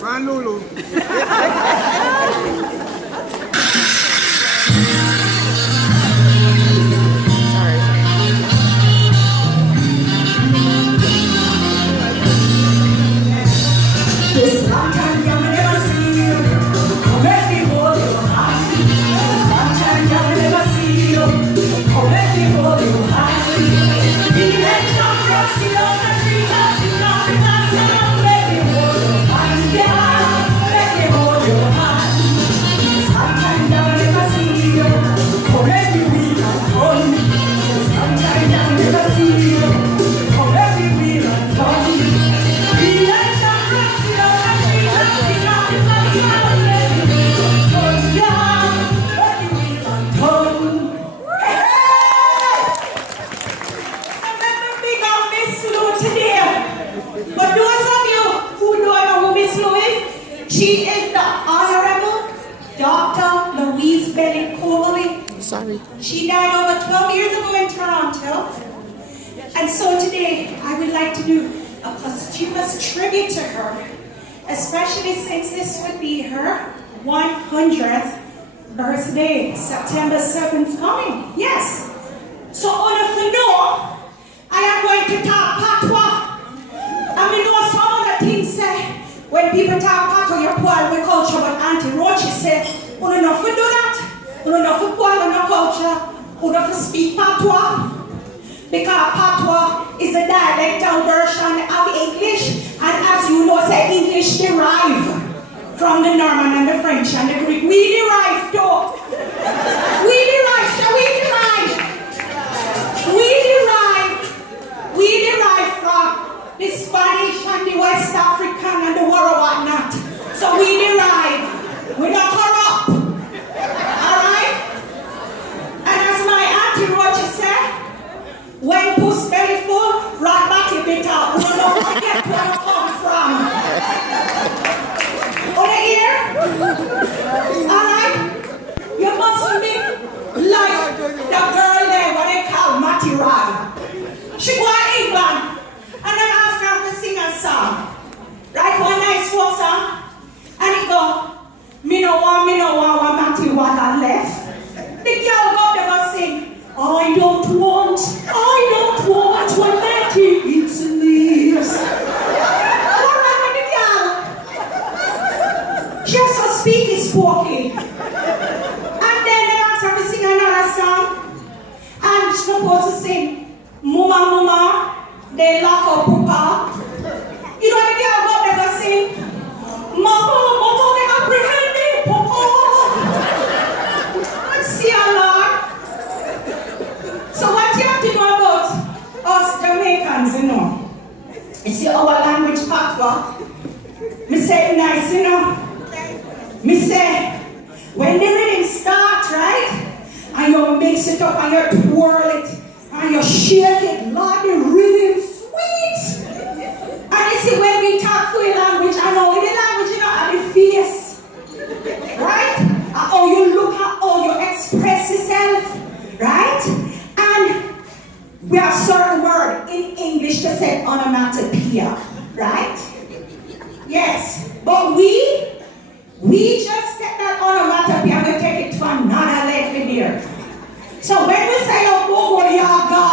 Man Lulu. This long time young and never see you. Come let me hold your hand. This long time young and never see you. Come let me hold your hand. The legend cross the other tree of the African sound. Let me hold your hand, yeah. Let me hold your hand. This long time young and never see you. Come let me wheel and turn. This long time young and never see you. Come let me wheel and turn. The legend cross the other tree of the African sound. Let me wheel and turn, yeah. Let me wheel and turn. Hey, hey! Remember big up Miss Lou today. But those of you who don't know who Miss Lou is, she is the Honorable Dr. Louise Bennett Coley. Sorry. She died over 12 years ago in Toronto. And so today, I would like to do a posthumous tribute to her, especially since this would be her 100th birthday, September 7th coming. Yes. So on a know, I am going to talk patois. I mean, know some of the things say, when people talk patois, you're poor with culture, but Auntie Roche said, you don't know if you do that. You don't know if you poor with no culture. You don't know if you speak patois. Because patois is a dialectal version of English, and as you know, say English derive from the Norman and the French and the Greek. We derive though. We derive, so we derive from the Spanish and the West African and the world whatnot. So we derive. We're not corrupt. Alright? And as my Auntie Roger said, when puss belly full, right back a bit out. We don't forget where I come from. Over here? Alright? You mustn't be like the girl there, what they call Matty Rod. She go to England, and then ask her to sing a song. Right? One nice folk song. And it go, me no want Matty Rod left. The girl go there go sing, I don't want when Matty eats and leaves. What happened to the girl? Just so speaky spooky. And then they ask her to sing another song. And she's supposed to sing, Mama, they laugh or papa. You know the girl go there go sing, Mama, they apprehend me, papa. And see a lot. So what you have to know about us Jamaicans, you know? You see our language patois? Me say it nice, you know? Me say, when the rhythm starts, right? And you mix it up and you twirl it and you shake it, Lord, the rhythm sweet. And you see when we talk for your language, I know in the language, you know, at the face. Right? And how you look at how you express yourself. Right? And we have certain word in English to say onomatopoeia, right? Yes, but we just get that onomatopoeia and we take it to another level there. So when we say Bogo Yaga,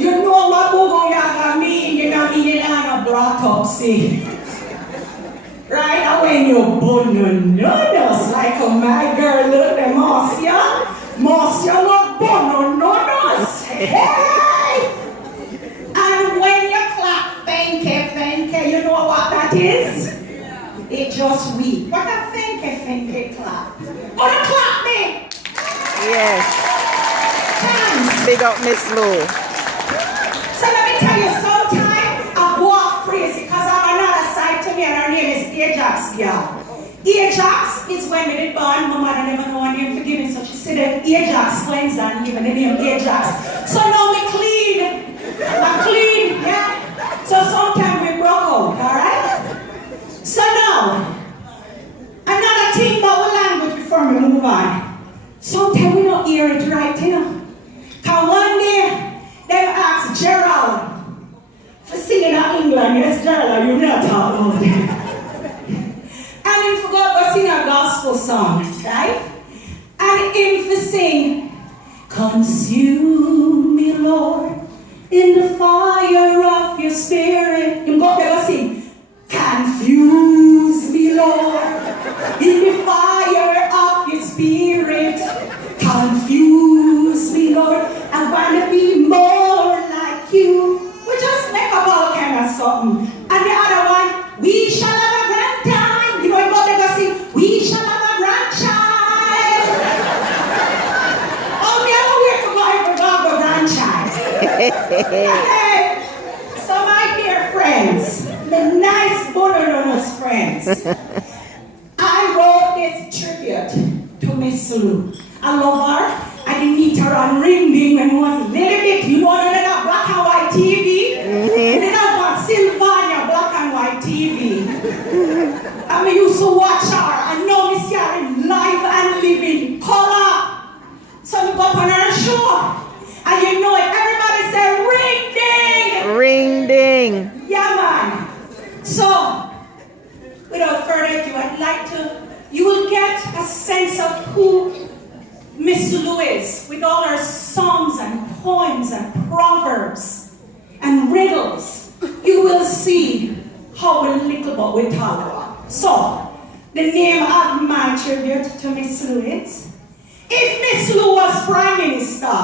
you know what Bogo Yaga mean, you know, meaning I'm brought up, see. Right? And when you bun your noodles like my girl, look at Marcia look bun no noodles. Hey! And when you clap, fenke, you know what that is? It just weak. What a fenke clap. What a clap me! Yes. Thanks. Big up Miss Lou. So let me tell you, sometimes I go off crazy because I have another side to me and her name is Ajax, girl. Ajax is when we did born. My mother never know her name, forgive me, so she said that Ajax cleansed and given the name Ajax. So now me clean. I'm clean, yeah? So sometimes we broke out, alright? So now, another thing about the language before we move on. Sometimes we don't hear it right, you know? Because one day, they asked Gerald for singing in England. Yes, Gerald, you know talking about that. gospel song, right? And him to sing, consume me, Lord, in the fire of your spirit. Him go there sing, confuse me, Lord, in the fire of your spirit. Confuse me, Lord, I want to be more like you. We just make up all kind of something. And the other one, we shall have a grandchild. You know what they go sing? We shall have a grandchild. Oh, me, I don't wait to go and have a grandchild. Okay. So my dear friends, the nice bonus friends, I wrote this tribute to Miss Lou. I love her. I didn't meet her on Ring Ding when it was a little bit, you know, that black and white TV. And then I got Sylvania black and white TV. I mean, used to watch her. I know me see her in live and living color. So we go up on her show. And you know it, everybody say Ring Ding. Ring ding. Yeah, man. So, without further ado, I'd like to, you will get a sense of who Miss Lou is, with all her songs and poems and proverbs and riddles. You will see how little we talk about. So, the name of my tribute to Miss Lou is, if Miss Lou was Prime Minister,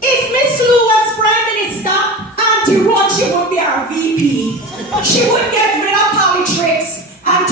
if Miss Lou was Prime Minister, Auntie Rochi would be our VP. She would get rid of politics and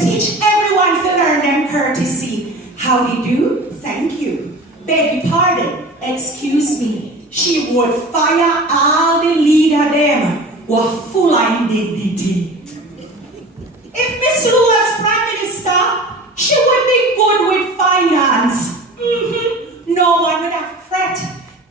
teach everyone to learn them courtesy. How do you do? Thank you. Beg your pardon. Excuse me. She would fire all the leader them who are full of indignity. If Miss Lou was Prime Minister, she would be good with finance. No one would have fret,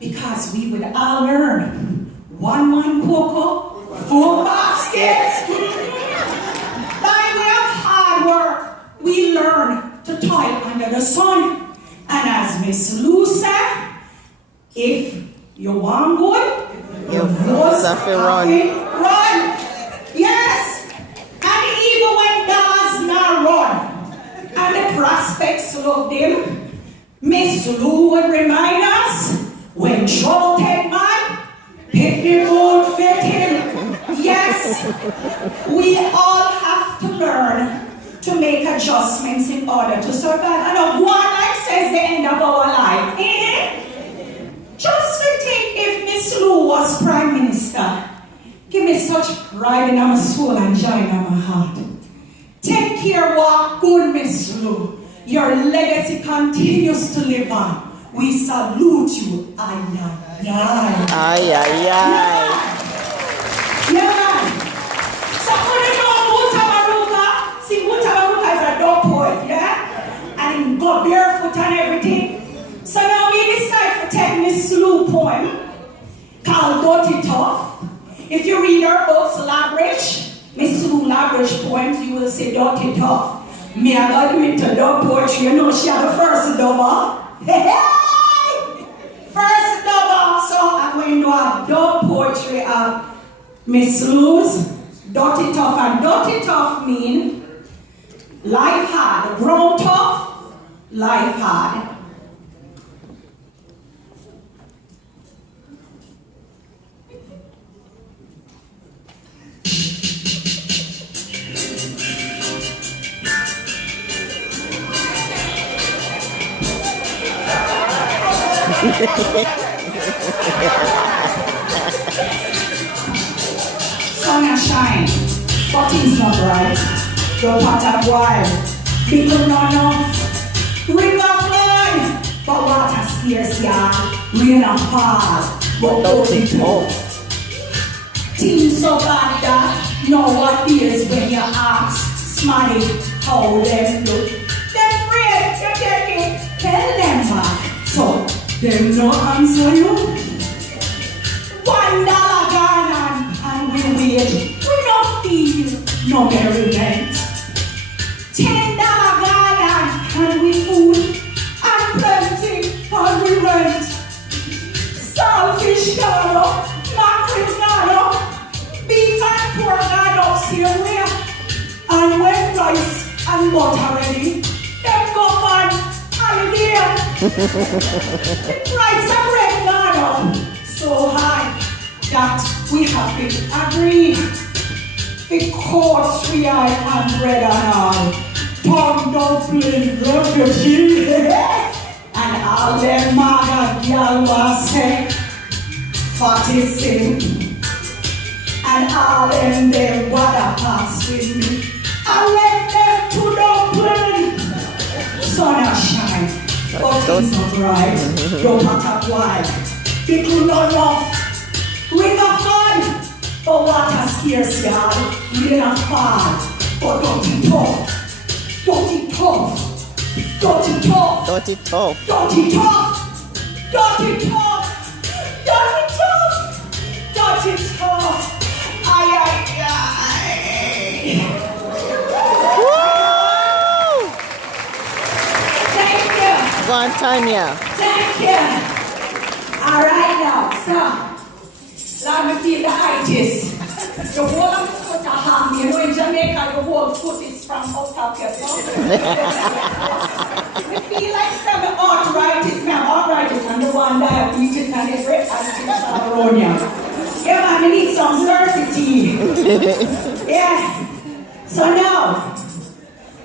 because we would all earn one cocoa, 4 baskets. By way of hard work, we learn to toil under the sun. And as Miss Lou said, if you want good, you must run. Yes. And even when dollars not run, and the prospects love them, Miss Lou would remind us, when trouble take man, pick the road fit him. Yes, we all have to learn to make adjustments in order to survive. And of one life says the end of our life. Just to think, if Miss Lou was Prime Minister, give me such pride in my soul and joy in my heart. Take care, walk good, Miss Lou. Your legacy continues to live on. We salute you. Ay, ay, ay. Ay, ay, ay. Yeah. So, when you know Mutabaruka, see, Mutabaruka is a dog poet, yeah? And he go barefoot and everything. So now we decide to take Miss Lou poem called Dirty Tough. If you read her books, Labrish, Miss Lou Labrish poems, you will see Dirty Tough. Me, I got to admit to dog poetry, you know she had the first double. Hey! First double, so I'm going to have dog poetry of Miss Lou's Dirty Tough. And Dirty Tough mean life hard. Grown tough, life hard. Sun and shine, but it's not bright. Your path are wild, people not enough. River flood, but water scarce, yeah. Rain and fall, but dirty tough. Things so bad that know what is when you ask Smarty how them look. They're afraid you take it, tell them back. So them no answer you. $1 gone and we wait. We don't feel no merriment. $10 gone and we food and plenty and we rent. Saltfish gone, mackerel gone, beef and pork boat already. Them go on holiday. The price of rent gone up so high that we have to agree. The courts we are and bread and all. Tom dumpling, refugee. And all them mother girl was say, 46. And all them they water pass with me. I left them to dumpling. Sun a shine, but it's not right. Don't matter why. People don't know. We not fun. But water scarce, y'all. We not fun. But don't be tough. Don't be tough. Don't be tough. Don't it tough. Don't be tough. Don't be tough. Don't be tough. Don't be tough. Ay, ay, ay. Woo! Thank you. Go on, Tanya. Thank you. All right now, so let me feel the itis. The whole of the foot are harm. You know, in Jamaica, the whole foot is from up top here. So we feel like some arthritis, arthritis, and the one diabetes, and the breast and around here. Yeah, man, we need some diversity. Yeah. So now,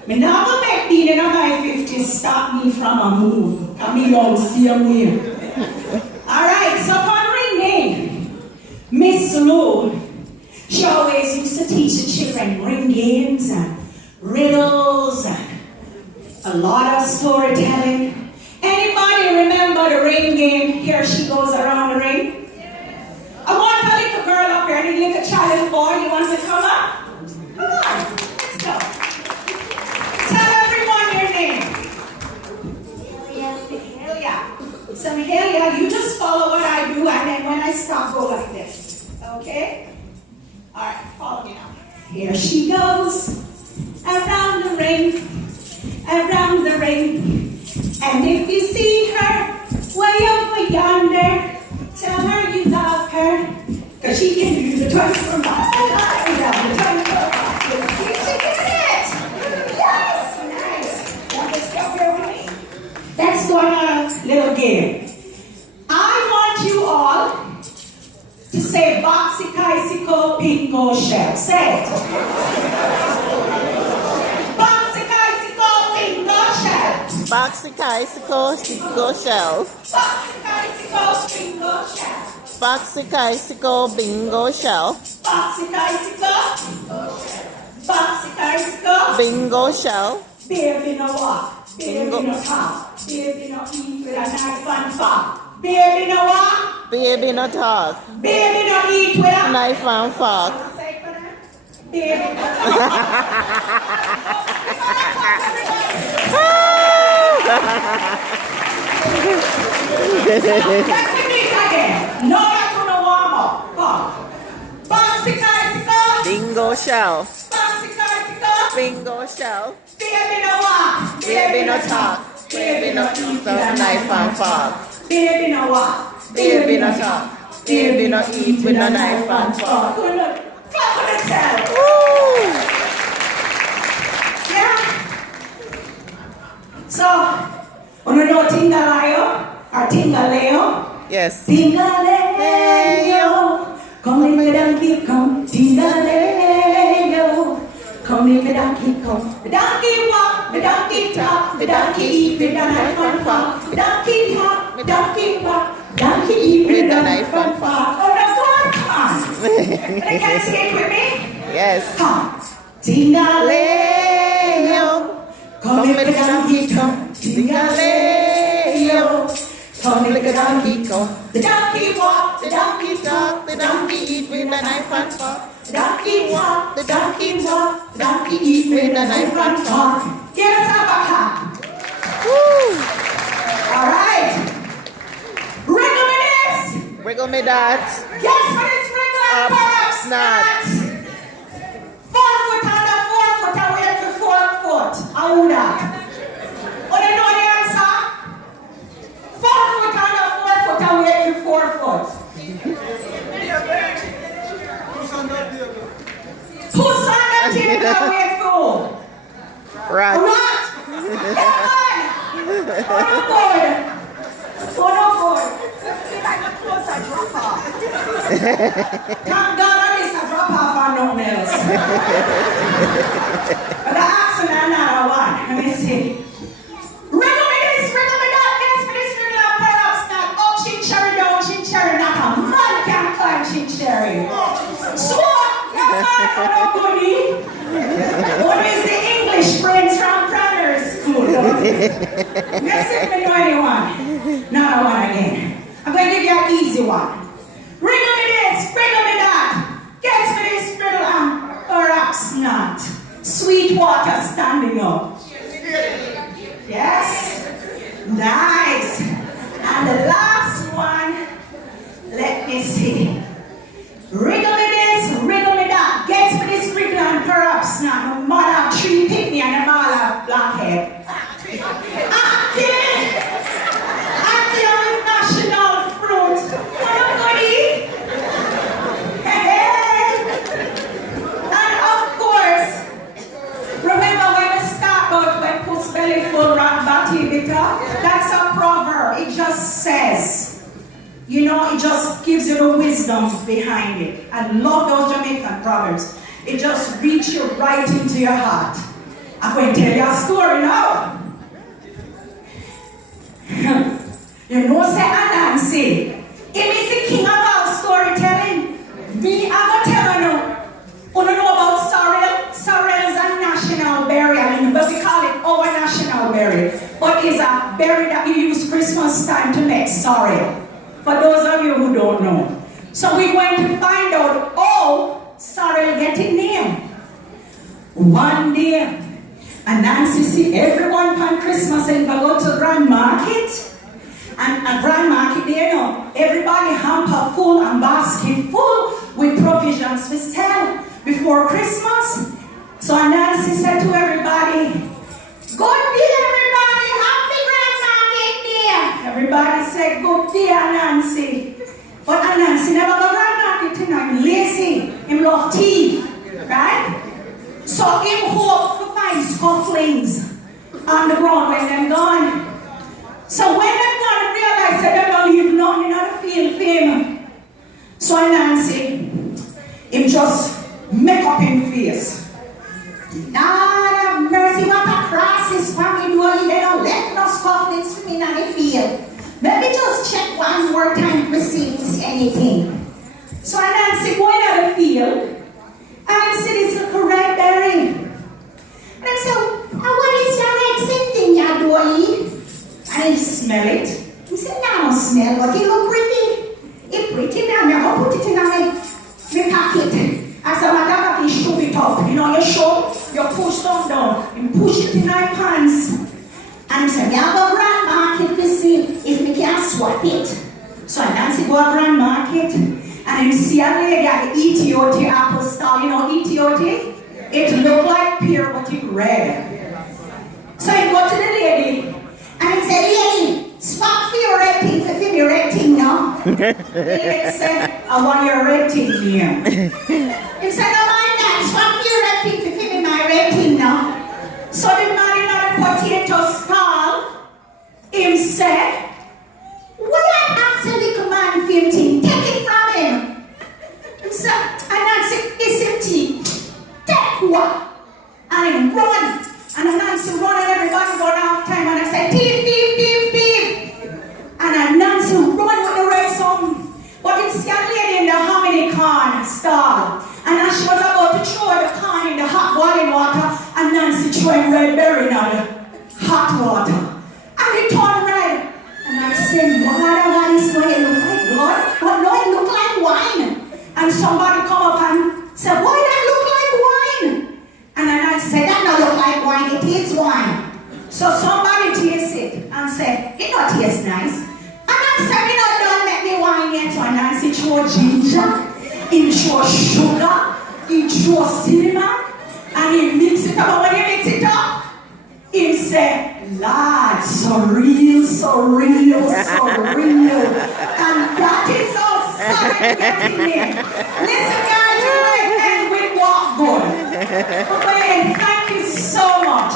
I'm not going to make being in my 50s stop me from a move. Because I don't see a way. Alright, so upon ringing, Miss Lou, she always used to teach the children ring games and riddles and a lot of storytelling. Anybody remember the ring game? Here she goes around the ring. I want a little girl up here, I need a little child boy. You want to come up? Come on, let's go. Tell everyone your name. Helia. So Helia, you just follow what I do, and then when I stop, go like this. Okay? Alright, follow me now. Here she goes. Around the ring. Around the ring. And if you see her way over yonder, tell her you love her, because she can do the 24 boxes. The 24 boxes. She did it! Yes! Nice. Now let's go here with me. Let's go on a little game. I want you all to say boxy, bicycle, pinko, shell. Say it. Boxy, bicycle, pinko, shell. Boxy, bicycle, go shell. Boxy, bicycle, pinko, shell. Boxy, bicycle, bingo shell. Boxy, bicycle. Boxy, bicycle. Bingo shell. Baby no walk. Baby no talk. Baby no eat with a knife and fork. Baby no walk. Baby no talk. Baby no eat with a Knife and fork. Baby no again. No, that's gonna warm up. Come. Boxy, bicycle. Bingo shell. Boxy, bicycle. Bingo shell. Baby no walk. Baby no talk. Baby no eat with a knife and fork. Baby no walk. Baby no talk. Baby no eat with a knife and fork. Good. Clap for yourself. Woo! Yeah. So, wanna know Tingaleo or Tingaleo? Yes. Tingaleo, come make the donkey come. Tingaleo, come make the donkey come. The donkey walk, the donkey talk, the donkey eat with a knife and fork. The donkey talk, the donkey walk, donkey eat with a knife and fork. Oh no, come on. They can't say it with me? Yes. Come. Tingaleo, come make the donkey come. Tingaleo, come make the donkey come. The donkey walk, the donkey talk, the donkey eat with a knife and fork. The donkey walk, the donkey talk, the donkey eat with a knife and fork. Give us a clap. Woo! All right. Wriggle me this. Wiggle me that. Guess what it's wriggle and perhaps not. 4 foot under 4 foot away to 4 foot. Auda. Oh, they know the answer? 4 foot under 4 foot away to 4 foot. Who's on the table away to? Rat. Rat. Come on. One on board. Thank God I missed a drop off on nothing else. But the accent another one. Let me see. Riddle me this, riddle me that, guess me this, riddle and perhaps not. Up chin-cherry, down chin-cherry, not a man can climb chin-cherry. Swat! No goodie. What is the English friends from primary school? Let's see if we know anyone. Not one again. I'm going to give you an easy one. Riddle me this, riddle me that. Guess me this, riddle and perhaps not. Sweet water standing up. Yes. Nice. And the last one, let me see. Riddle me this, riddle me that. Guess me this, riddle and perhaps not. My mother have 3 picnic and them all have black hair. Acting with national fruit. What a goodie. Hey. And of course, remember when we start out when puts belly full rock body bitter? That's a proverb. It just says, you know, it just gives you the wisdom behind it. I love those Jamaican proverbs. It just reaches you right into your heart. I'm going to tell you a story now. You know, say Anansi. He is the king of all storytelling. Me, I'm going to tell you, you know about sorrel? Sorrel is a national berry. I mean, but we call it our national berry. But it's a berry that you use Christmas time to make sorrel. For those of you who don't know. So we're going to find out how sorrel get its name. One day, and Nancy see everyone on Christmas and go to Grand Market. And at Grand Market, you know, everybody hamper full and basket full with provisions for sale before Christmas. So Nancy said to everybody, good day everybody, happy Grand Market day. Everybody said, good day Nancy. But Nancy never go Grand Market tonight, I'm lazy, him love tea, right? So him hope to find scufflings on the ground when they're gone. So when they're gone, realize that they're going to leave nothing in the field for him. So Nancy, him just make up him face. Lord have mercy, what a crisis for me doing. They don't let no scufflings for me in the field. Let me just check one more time to see if see anything. So Nancy going out the field. And I said, it's a correct berry. And I said, what is your next thing you're doing? And I smell it. He said, no, I don't smell, but it look pretty. It's pretty now. I'm going to put it in my pocket. As a matter of fact, you shove it up. You know, you shove, you push some down. You push it in my pants. And he said, yeah, go Grand Market to see if we can swap it. So Nancy go to Grand Market. And you see a lady at the ETOT apple stall. You know ETOT? It looked like pear, but it's red. So he go to the lady. And he said, lady, swap for your red thing for me red thing now. The lady said, I want your red thing here. He said, no mind that, swap for your red thing for me my red thing now. So the man in the potato stall, him said, what ask a little man for him thing? Take it from him. He said, and I said, it's empty. Take what? And he run. And Nancy run and everybody go down time and I said, thief, thief, thief, thief. And Nancy run with the red song. But it's a lady in the hominy corn stall. And as she was about to throw the corn in the hot boiling water, and Nancy throwing red berry in the hot water. And it turned red. And I said, what is going to look like blood? But no, it looked like wine. And somebody come up and said, why that look like wine? And then I said, that don't look like wine, it is wine. So somebody tastes it and said, it don't taste nice. And I said, you know, don't make me wine yet. So Nancy throw ginger, he throw sugar, he throw cinnamon, and he mix it up. And when he mix it up, he said, Lord, so real, so real, so real. And that is how sorry getting in. Listen, guys, we're going to end with walk good. Okay, thank you so much.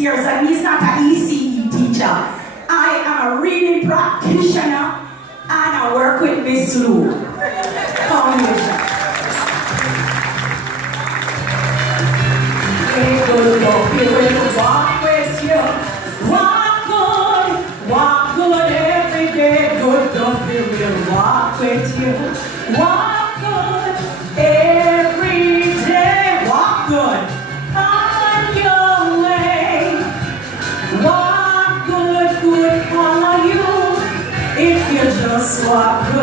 years and he's not an ECE teacher. I am a reading practitioner and I work with Miss Lou. Foundation. Hey, good love, he will walk with you. Walk good every day. Good love, he will walk with you. Walk good every day. Walk good on your way. Walk good on you. If you just walk good.